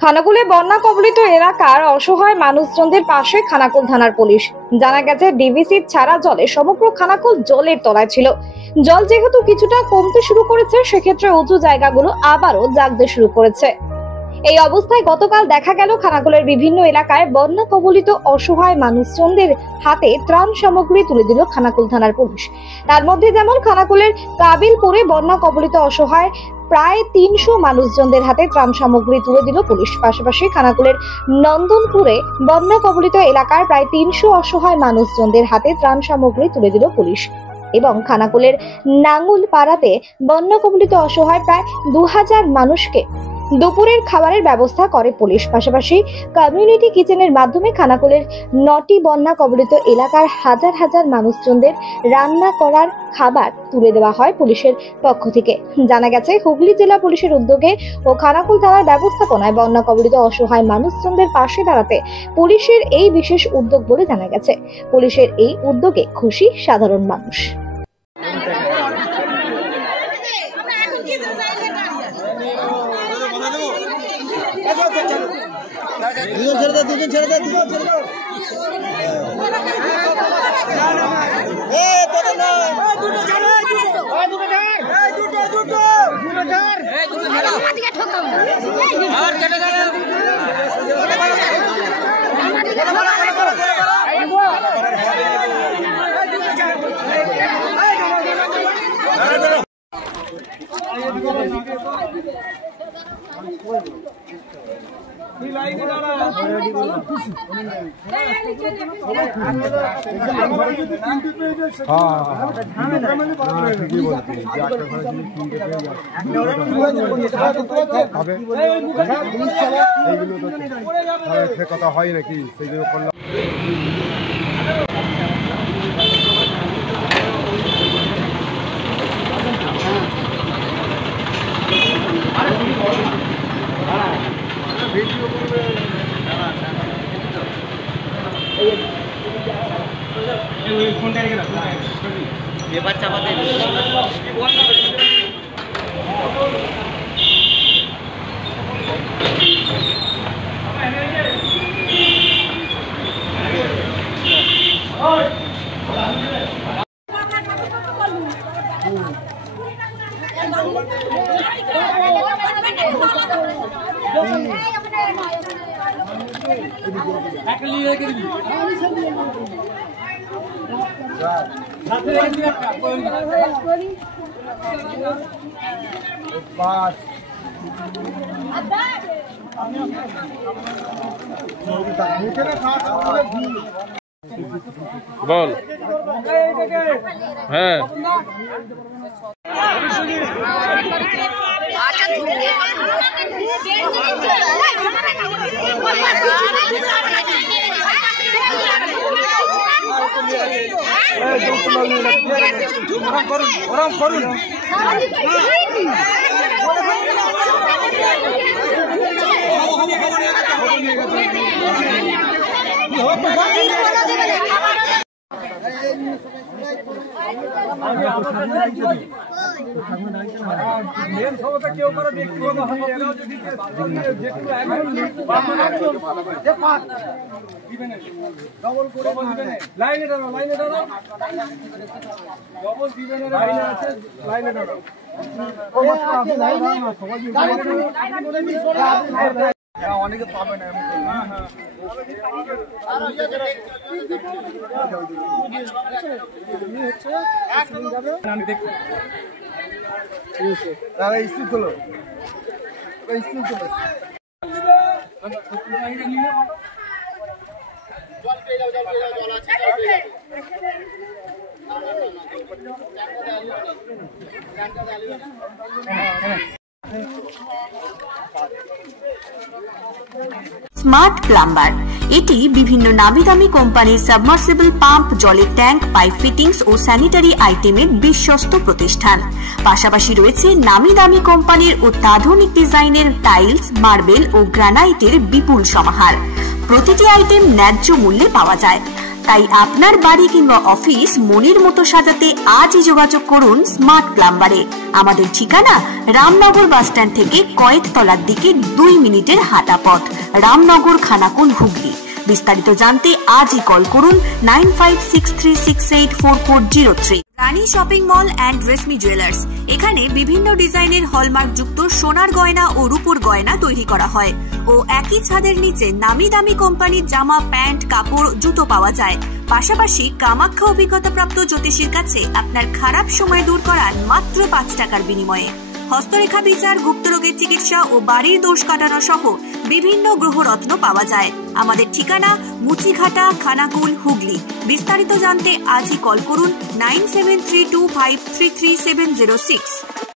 খানাকুলে বন্যা কবলিত এলাকার অসহায় মানুষজনদের পাশে খানাকুল থানার পুলিশ। জানা গেছে ডিভিসির ছাড়া জলে সমগ্র খানাকুল জলের তলায় ছিল। জল যেহেতু কিছুটা কমতে শুরু করেছে, সেক্ষেত্রে উঁচু জায়গাগুলো আবারও জাগতে শুরু করেছে। এই অবস্থায় গতকাল দেখা গেল খানাকুলের বিভিন্ন এলাকায় বন্যা কবলিত অসহায় মানুষজনদের হাতে ত্রাণ সামগ্রী তুলে দিল খানাকুল থানার পুলিশ। তার মধ্যে যেমন খানাকুলের কাবিলপুরে বন্যা কবলিত অসহায় প্রায় ৩০০ মানুষজনদের হাতে ত্রাণ সামগ্রী তুলে দিল পুলিশ। পাশাপাশি খানাকুলের নন্দনপুরে বন্যা কবলিত এলাকার প্রায় ৩০০ অসহায় মানুষজনদের হাতে ত্রাণ সামগ্রী তুলে দিল পুলিশ। এবং খানাকুলের নাঙ্গুল পাড়াতে বন্যা কবলিত অসহায় প্রায় ২০০০ মানুষকে দুপুরের খাবারের ব্যবস্থা করে পুলিশ। পাশাপাশি কমিউনিটি কিচেনের মাধ্যমে খানাকুলের ৯টি বন্যা কবলিত এলাকার হাজার হাজার মানুষজনদের রান্না করার খাবার তুলে দেওয়া হয় পুলিশের পক্ষ থেকে। জানা গেছে হুগলি জেলা পুলিশের উদ্যোগে ও খানাকুল থানার ব্যবস্থাপনায় বন্যা কবলিত অসহায় মানুষজনদের পাশে দাঁড়াতে পুলিশের এই বিশেষ উদ্যোগ বলে জানা গেছে। পুলিশের এই উদ্যোগে খুশি সাধারণ মানুষ। দুজন ছেড়ে দে কথা হয় নাকি সেই জন্য করলাম। এবার চাপাতে বল হ্যাঁ অনেকে পাবে না। স্মার্ট প্লাম্বার এটি বিভিন্ন নামি দামি কোম্পানির সাবমার্সিবল পাম্প, জলের ট্যাঙ্ক, পাইপ ফিটিংস ও স্যানিটারি আইটেমের বিশ্বস্ত প্রতিষ্ঠান। পাশাপাশি রয়েছে নামি দামি কোম্পানির অত্যাধুনিক ডিজাইনের টাইলস, মার্বেল ও গ্রানাইটের বিপুল সমাহার। প্রতিটি আইটেম ন্যায্য মূল্যে পাওয়া যায়। তাই আপনার বাড়ি কিংবা অফিস মনের মতো সাজাতে আজই যোগাযোগ করুন স্মার্ট প্লাম্বারে। আমাদের ঠিকানা রামনগর বাসস্ট্যান্ড থেকে কয়েকতলার দিকে 2 মিনিটের হাঁটা পথ, রামনগর, খানাকুল, হুগলি। বিস্তারিত জানতে আজই কল করুন 9563684403। Rani shopping mall and Reshmi jewellers, এখানে বিভিন্ন ডিজাইনের হলমার্ক যুক্ত সোনার গয়না ও রূপোর গয়না তৈরি করা হয় ও একই ছাদের নিচে নামি দামি কোম্পানির জামা, প্যান্ট, কাপড়, জুতো পাওয়া যায়। পাশাপাশি কামাখ্যা অভিজ্ঞতাপ্রাপ্ত জ্যোতিষীর কাছে আপনার খারাপ সময় দূর করার মাত্র 5 টাকার বিনিময়ে হস্তরেখা বিচার, গুপ্তরোগের চিকিৎসা ও বাড়ির দোষ কাটানো সহ বিভিন্ন গ্রহরত্ন পাওয়া যায়। আমাদের ঠিকানা মুচিঘাটা, খানাকুল, হুগলি। বিস্তারিত জানতে আজই কল করুন 9732533706।